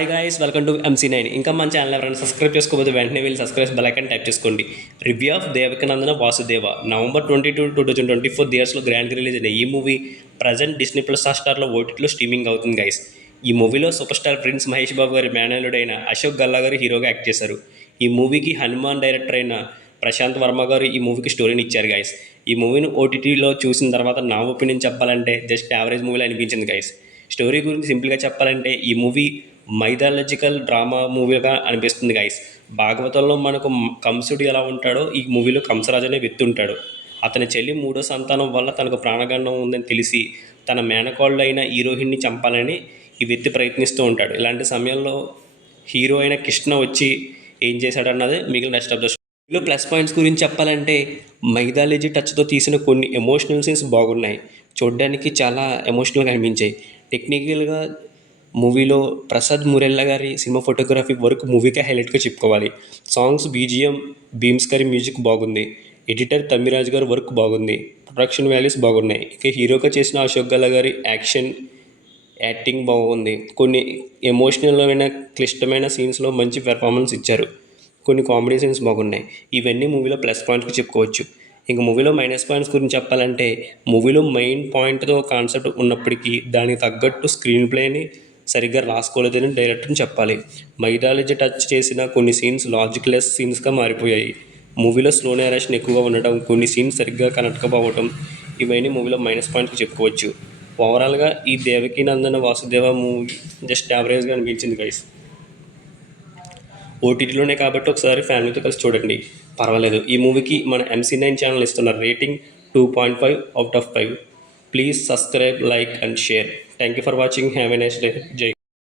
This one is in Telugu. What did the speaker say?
Hi guys, welcome to MC9. ఇంకా మన ఛానల్ ఎవరైనా సబ్స్క్రైబ్ చేసుకోకపోతే వెంటనే వెళ్ళి సబ్స్క్రైబ్ బెల్ ఐకాన్ ట్యాప్ చేసుకోండి. రివ్యూ ఆఫ్ దేవకినందన వాసుదేవ November 22, 2024 థియేటర్స్లో గ్రాండ్గా రిలీజ్ అయిన ఈ మూవీ ప్రజెంట్ డిస్నీ ప్లస్ హాట్‌స్టార్లో ఓటీటీలో స్ట్రీమింగ్ అవుతుంది గైస్. ఈ మూవీలో super star prince Mahesh Babu గారి మేనల్లుడైన అశోక్ గల్లా గారు హీరోగా యాక్ట్ చేశారు. ఈ మూవీకి హనుమాన్ డైరెక్టర్ అయిన ప్రశాంత్ వర్మ గారు ఈ మూవీకి స్టోరీని ఇచ్చారు గైస్. ఈ మూవీని ఓటీటీలో చూసిన తర్వాత నా ఒపీనియన్ చెప్పాలంటే జస్ట్ యావరేజ్ మూవీలో అనిపించింది గైస్. స్టోరీ గురించి సింపుల్గా చెప్పాలంటే ఈ మూవీ మైథాలజికల్ డ్రామా మూవీగా అనిపిస్తుంది గైస్. భాగవతంలో మనకు కంసుడు ఎలా ఉంటాడో ఈ మూవీలో కంసరాజు అనే వ్యక్తి ఉంటాడు. అతని చెల్లి మూడో సంతానం వల్ల తనకు ప్రాణగండం ఉందని తెలిసి తన మేనకోళ్ళు అయిన హీరోయిన్ని చంపాలని ఈ వ్యక్తి ప్రయత్నిస్తూ ఉంటాడు. ఇలాంటి సమయంలో హీరో అయిన కృష్ణ వచ్చి ఏం చేశాడన్నది మిగిలిన రెస్ట్ ఆఫ్ ద స్టోరీలో ప్లస్ పాయింట్స్ గురించి చెప్పాలంటే మైథాలజీ టచ్తో తీసిన కొన్ని ఎమోషనల్ సీన్స్ బాగున్నాయి. చూడడానికి చాలా ఎమోషనల్గా అనిపించాయి. టెక్నికల్గా మూవీలో ప్రసాద్ మురెల్లా గారి సినిమా ఫోటోగ్రఫీ వర్క్ మూవీకే హైలైట్గా చెప్పుకోవాలి. సాంగ్స్, బీజిఎం, బీమ్స్ గారి మ్యూజిక్ బాగుంది. ఎడిటర్ తమ్మిరాజ్ గారి వర్క్ బాగుంది. ప్రొడక్షన్ వాల్యూస్ బాగున్నాయి. ఇక హీరోగా చేసిన అశోక్ గల్లా గారి యాక్టింగ్ బాగుంది. కొన్ని ఎమోషనల్ క్లిష్టమైన సీన్స్లో మంచి పెర్ఫార్మెన్స్ ఇచ్చారు. కొన్ని కామెడీ సీన్స్ బాగున్నాయి. ఇవన్నీ మూవీలో ప్లస్ పాయింట్స్కి చెప్పుకోవచ్చు. ఇంక మూవీలో మైనస్ పాయింట్స్ గురించి చెప్పాలంటే మూవీలో మెయిన్ పాయింట్తో కాన్సెప్ట్ ఉన్నప్పటికీ దానికి తగ్గట్టు స్క్రీన్ ప్లేని సరిగ్గా రాసుకోలేదని డైరెక్టర్ని చెప్పాలి. మైథాలజీ టచ్ చేసిన కొన్ని సీన్స్ లాజిక్లెస్ సీన్స్గా మారిపోయాయి. మూవీలో స్లో నేరేషన్ ఎక్కువగా ఉండటం, కొన్ని సీన్స్ సరిగ్గా కనెక్ట్ కాకపోవటం, ఇవన్నీ మూవీలో మైనస్ పాయింట్కి చెప్పుకోవచ్చు. ఓవరాల్గా ఈ దేవకినందన వాసుదేవ మూవీ జస్ట్ యావరేజ్గా అనిపించింది గైస్. ఓటీటీలోనే కాబట్టి ఒకసారి ఫ్యామిలీతో కలిసి చూడండి, పర్వాలేదు. ఈ మూవీకి మన MC9 ఛానల్ ఇస్తున్న rating 2.5/5. Please subscribe, like and share. Thank you for watching. Have a nice day. జై